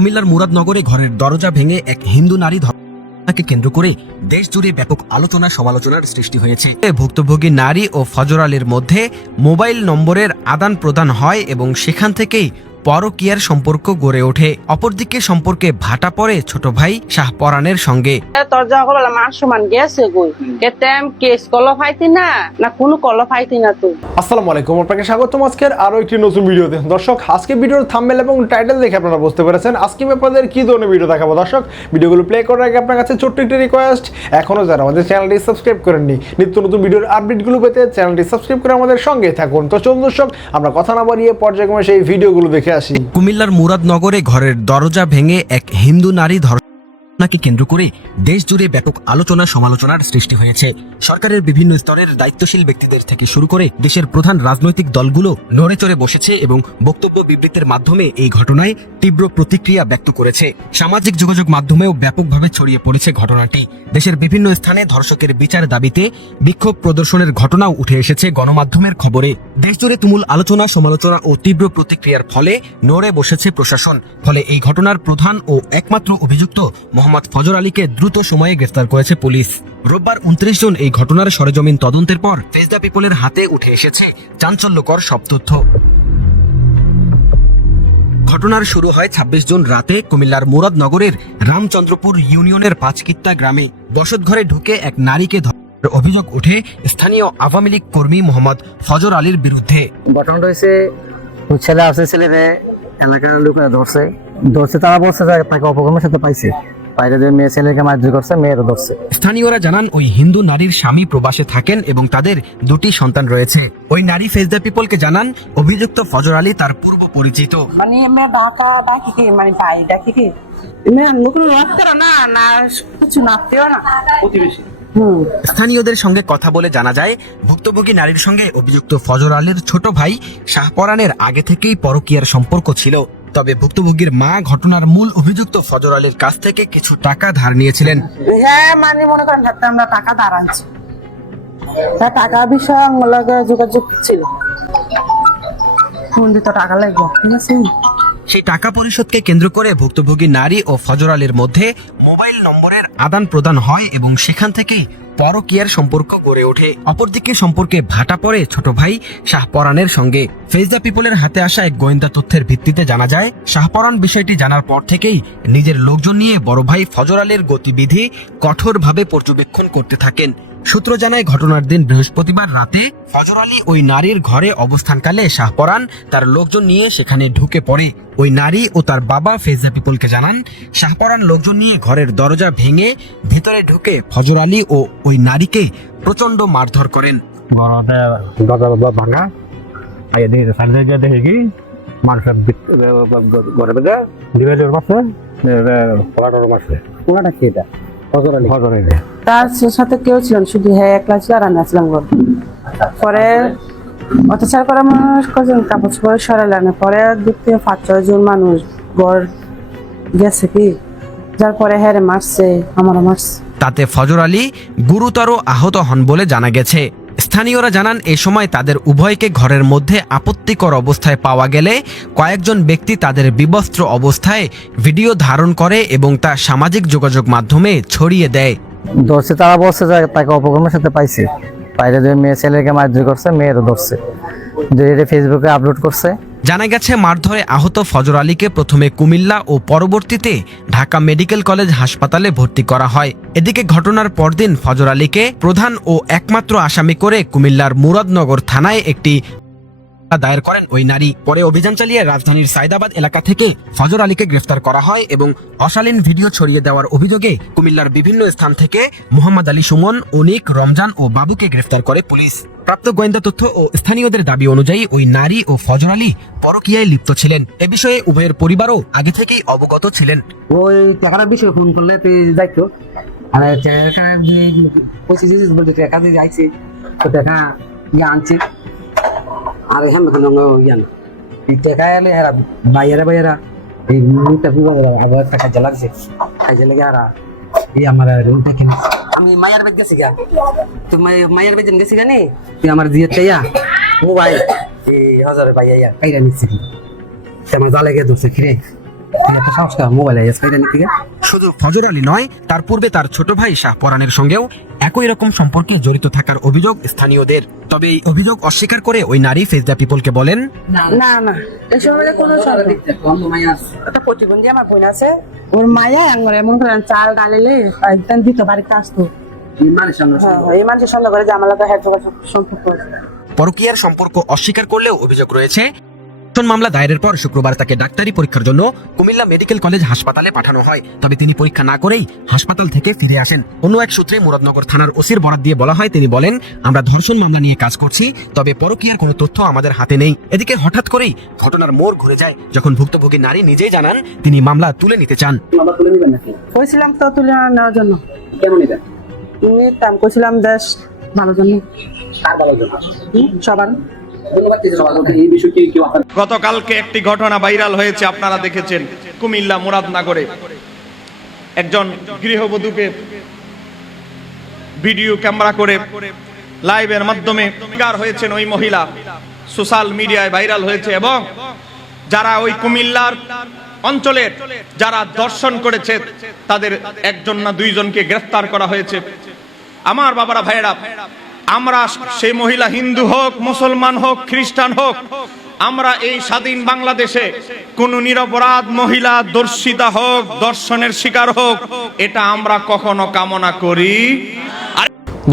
কুমিল্লার মুরাদনগরে ঘরের দরজা ভেঙে এক হিন্দু নারী ধর্মকে কেন্দ্র করে দেশ জুড়ে ব্যাপক আলোচনা সমালোচনার সৃষ্টি হয়েছে। ভুক্তভোগী নারী ও ফজর আলীর মধ্যে মোবাইল নম্বরের আদান প্রদান হয় এবং সেখান থেকেই পরকীয়ার সম্পর্ক গড়ে ওঠে। অপরদিকে সম্পর্কে ভাটা পড়ে ছোট ভাই শাহপরানের সঙ্গে। তোর হলো মান সমান গেছে গই কেতেম কেস কল ফাইতি না না কোনো কল ফাইতি না তুই আসসালামু আলাইকুম আপনাকে স্বাগতম আজকের আরও একটি নতুন ভিডিওতে। দর্শক আজকে ভিডিওর থাম্বনেল এবং টাইটেল দেখে আপনারা বুঝতে পেরেছেন আজকে আমি আপনাদের কি ধরনের ভিডিও দেখাবো। দর্শক ভিডিওগুলো প্লে করার আগে আপনার কাছে ছোট্ট একটি রিকোয়েস্ট এখনও যারা আমাদের চ্যানেলটি সাবস্ক্রাইব করেননি নিত্য নতুন ভিডিওর আপডেটগুলো পেতে চ্যানেলটি সাবস্ক্রাইব করে আমাদের সঙ্গে থাকুন। তো চলুন দর্শক আমরা কথা না বাড়িয়ে পর্যায়ক্রমে সেই ভিডিওগুলো দেখে আসি কুমিল্লার মুরাদনগরে ঘরের দরজা ভেঙে এক হিন্দু নারী ধর্ষণকে কেন্দ্র করে দেশ জুড়ে ব্যাপক আলোচনা সমালোচনার সৃষ্টি হয়েছে। সরকারের বিভিন্ন স্তরের দায়িত্বশীল ব্যক্তিদের থেকে শুরু করে দেশের প্রধান রাজনৈতিক দলগুলো নড়ে চড়ে বসেছে এবং বক্তব্য বিবৃতির মাধ্যমে এই ঘটনায় তীব্র প্রতিক্রিয়া ব্যক্ত করেছে। সামাজিক যোগাযোগ মাধ্যমেও ব্যাপকভাবে ছড়িয়ে পড়েছে ঘটনাটি। দেশের বিভিন্ন স্থানে ধর্ষকের বিচার দাবিতে বিক্ষোভ প্রদর্শনের ঘটনাও উঠে এসেছে গণমাধ্যমের খবরে। দেশজুড়ে তুমুল আলোচনা, সমালোচনা ও তীব্র প্রতিক্রিয়ার ফলে নড়ে বসেছে প্রশাসন। ফলে এই ঘটনার প্রধান ও একমাত্র অভিযুক্ত মোহাম্মদ ফজর আলীকে দ্রুত সময়ে গ্রেফতার করেছে পুলিশ। রোববার উনত্রিশ জন এই ঘটনার সরেজমিন তদন্তের পর ফেস দ্য পিপলের হাতে উঠে এসেছে চাঞ্চল্যকর সব তথ্য। ঘটনার শুরু হয় ২৬ জুন রাতে কুমিল্লার মুরাদনগরের রামচন্দ্রপুর ইউনিয়নের পাঁচকিত্তা গ্রামে। বসতঘরে ঢুকে এক নারীকে ধরার অভিযোগ উঠে স্থানীয় আওয়ামী লীগ কর্মী মোহাম্মদ ফজর আলীর বিরুদ্ধে। ঘটনাটা হয়েছে ছেলে আছে, ছেলেরে এলাকার লোকেরা ধরছে। ধরছে, তারা বলছে তাকে অপকর্মের সাথে পাইছে। বাইরে দিয়ে মেয়ে ছেলেকে মারধর করছে মেয়েরও ধরছে। স্থানীয়রা জানান ওই হিন্দু নারীর স্বামী প্রবাসে থাকেন এবং তাদের দুটি সন্তান রয়েছে। ওই নারী ফেস দ্য পিপলকে জানান অভিযুক্ত ফজর আলী তার পূর্ব পরিচিত। মানে ডাকি কি মানে ভাই ডাকি কি না না কিছু নাচতেও না। প্রতিবেশী। স্থানীয়দের সঙ্গে কথা বলে জানা যায় ভুক্তভোগী নারীর সঙ্গে অভিযুক্ত ফজর আলীর ছোট ভাই শাহপরানের আগে থেকেই পরকীয়ার সম্পর্ক ছিল। তবে ভুক্তভোগীর মা ঘটনার মূল অভিযুক্ত ফজর আলীর কাছ থেকে কিছু টাকা ধার নিয়েছিলেন। হ্যাঁ মানে মনে করেন আমরা টাকা দাঁড়াচ্ছি হ্যাঁ টাকা বিষয়ে যোগাযোগ ছিল। ফোন দিতে টাকা লাগবে, ঠিক আছে? সেই টাকা পরিশোধকে কেন্দ্র করে ভুক্তভোগী নারী ও ফজর আলীর মধ্যে মোবাইল নম্বরের আদান প্রদান হয় এবং সেখান থেকেই পরকীয়ার সম্পর্ক গড়ে ওঠে। অপরদিকে সম্পর্কে ভাটা পড়ে ছোট ভাই শাহপরানের সঙ্গে। ফেস দ্য পিপলের হাতে আসা এক গোয়েন্দা তথ্যের ভিত্তিতে জানা যায়, শাহপরান বিষয়টি জানার পর থেকেই নিজের লোকজন নিয়ে বড় ভাই ফজর আলীর গতিবিধি কঠোরভাবে পর্যবেক্ষণ করতে থাকেন। সূত্র জানায় ঘটনার দিন বৃহস্পতিবার রাতে ফজর আলী ওই নারীর ঘরে অবস্থানকালে শাহপরান তার লোকজন নিয়ে সেখানে ঢুকে পড়ে। ওই নারী ও তার বাবা ফেজা পিপলকে জানান শাহপরান লোকজন নিয়ে ঘরের দরজা ভেঙে ভিতরে ঢুকে ফজর আলী ও ওই নারীকে প্রচণ্ড মারধর করেন। ভাঙা দেখে কি মানুষের ঘরে বেজা ডিভাইডের পাশে? পড়াটার পাশে। পড়াটা কি এটা? ফজর আলী। ফজর আলী। তার সাথে কেউ ছিলেন শুধু হ্যাঁ একলা ছিল আর আমি আসলাম পরে অত্যাচার করা মানুষ কজন? কাপড় চোপড় সরাইলেন পরে দিক থেকে পাঁচ, ছয় জন মানুষ ঘর গেছে কি? যার পরে হ্যাঁ মারছে, আমারও মারছে। তাতে ফজর আলী গুরুতর আহত হন বলে জানা গেছে। স্থানীয়রা জানান, এ সময় তাদের উভয়কে ঘরের মধ্যে আপত্তিকর অবস্থায় পাওয়া গেলে কয়েকজন ব্যক্তি তাদের বিবস্ত্র অবস্থায় ভিডিও ধারণ করে এবং তা সামাজিক যোগাযোগ মাধ্যমে ছড়িয়ে দেয়। ধরছে, তারা বলছে যে তাকে অপকর্মের সাথে পাইছে। বাইরে দিয়ে মেয়ে ছেলেকে মারধর করছে, মেয়েরও ধরছে। যে এটা ফেসবুকে আপলোড করছে। জানা গেছে, মারধরে আহত ফজর আলীকে প্রথমে কুমিল্লা ও পরবর্তীতে ঢাকা মেডিকেল কলেজ হাসপাতালে ভর্তি করা হয়। এদিকে ঘটনার পরদিন ফজর আলীকে প্রধান ও একমাত্র আসামি করে কুমিল্লার মুরাদনগর থানায় একটি দায়ের করেন ওই নারী পরে অভিযান চালিয়ে রাজধানীর সাইদাবাদ এলাকা থেকে ফজর আলীকে গ্রেফতার করা হয় এবং অশালীন ভিডিও ছড়িয়ে দেওয়ার অভিযোগে কুমিল্লার বিভিন্ন স্থান থেকে মোহাম্মদ আলী সুমন অনিক রমজান ও বাবুকে গ্রেফতার করে পুলিশ প্রাপ্ত গোয়েন্দা তথ্য ও স্থানীয়দের দাবি অনুযায়ী ওই নারী ও ফজর আলী পরকীয়ায় লিপ্ত ছিলেন এ বিষয়ে উভয়ের পরিবারও আগে থেকেই অবগত ছিলেন ওই টাকার বিষয়ে ফোন করলে তুই আর টাকা দিয়ে তো টাকা ইয়ে আনছি আর হ্যাঁ খান ইয়ান। টাকা এলে হেরা বাইরে বাইরা। এই মুখটা পুরো আবার টাকা জ্বালাচ্ছে খাইছে লেগে আর। এই আমার রুমটা কিনে আমি মায়ের বেদ গেছি গা। তুই মায়ের বেদ গেছি গানি তুই আমার দিয়ে চাইয়া মোবাইল এই হাজারে পাইয়া ইয়া কাইরা নিচ্ছি। আমার জালে গিয়ে ধরছে কিরে একটা সাহস মোবাইলে স্পাইডার নিতে শুধু ফজর আলী নয় তার পূর্বে তার ছোট ভাই শাহ পরানের সঙ্গেও একই রকম সম্পর্কে জড়িত থাকার অভিযোগ স্থানীয়দের। তবে এই অভিযোগ অস্বীকার করে ওই নারী ফেস দ্য পিপলকে বলেন না না কোনো একটা প্রতিবন্ধী আমার বোন আছে ওর মায়া আঙ্গরে এমন করে চাল ডালিলে একদম দিত বাড়িতে আসতো। হ্যাঁ হ্যাঁ, এই মানুষের সন্দেহ করে যে আমার লোকের সম্পর্ক পরকীয়ার সম্পর্ক অস্বীকার করলেও অভিযোগ রয়েছে ধর্ষণ মামলা দায়েরের পর শুক্রবার তাকে ডাক্তারি পরীক্ষার জন্য কুমিল্লা মেডিকেল কলেজ হাসপাতালে পাঠানো হয়। তবে তিনি পরীক্ষা না করেই হাসপাতাল থেকে ফিরে আসেন। অন্য এক সূত্রে মুরাদনগর থানার ওসির বরাদ দিয়ে বলা হয় তিনি বলেন আমরা ধর্ষণ মামলা নিয়ে কাজ করছি তবে পরকীয়ার কোনো তথ্য আমাদের হাতে নেই। এদিকে হঠাৎ করেই ঘটনার মোড় ঘুরে যায়। যখন ভুক্তভোগী নারী নিজেই জানান তিনি মামলা তুলে নিতে চান। কইছিলাম তো তুলে নেওয়ার জন্য। কেমন নিবেন? নিতাম কইছিলাম দেশ ভালো জন্য। কার ভালোর জন্য? সবার। গতকালকে একটি ঘটনা ভাইরাল হয়েছে, আপনারা দেখেছেন, কুমিল্লা মুরাদনগরে। একজন গৃহবধূকে ভিডিও ক্যামেরা করে লাইভের মাধ্যমে শিকার হয়েছেন ওই মহিলা। সোশ্যাল মিডিয়ায় ভাইরাল হয়েছে এবং যারা ওই কুমিল্লার অঞ্চলের যারা দর্শন করেছে, তাদের একজন না দুইজনকে গ্রেফতার করা হয়েছে। আমার বাবারা ভাইয়েরা আমরা সেই মহিলা হিন্দু হোক, মুসলমান হোক, খ্রিস্টান হোক, আমরা এই স্বাধীন বাংলাদেশে কোন নিরপরাধ মহিলা, দর্শিতা হোক, দর্শনের শিকার হোক, এটা আমরা কখনো কামনা করি।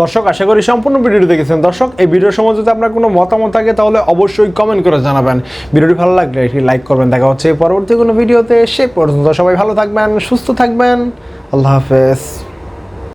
দর্শক, আশা করি সম্পূর্ণ ভিডিওটি দেখেছেন। দর্শক, এই ভিডিও সম্বন্ধে যদি আপনার কোনো মতামত থাকে, তাহলে অবশ্যই কমেন্ট করে জানাবেন। ভিডিওটি ভালো লাগলে একটি লাইক করবেন। দেখা হচ্ছে পরবর্তী কোনো ভিডিওতে। সে পর্যন্ত সবাই ভালো থাকবেন, সুস্থ থাকবেন। আল্লাহ হাফেজ।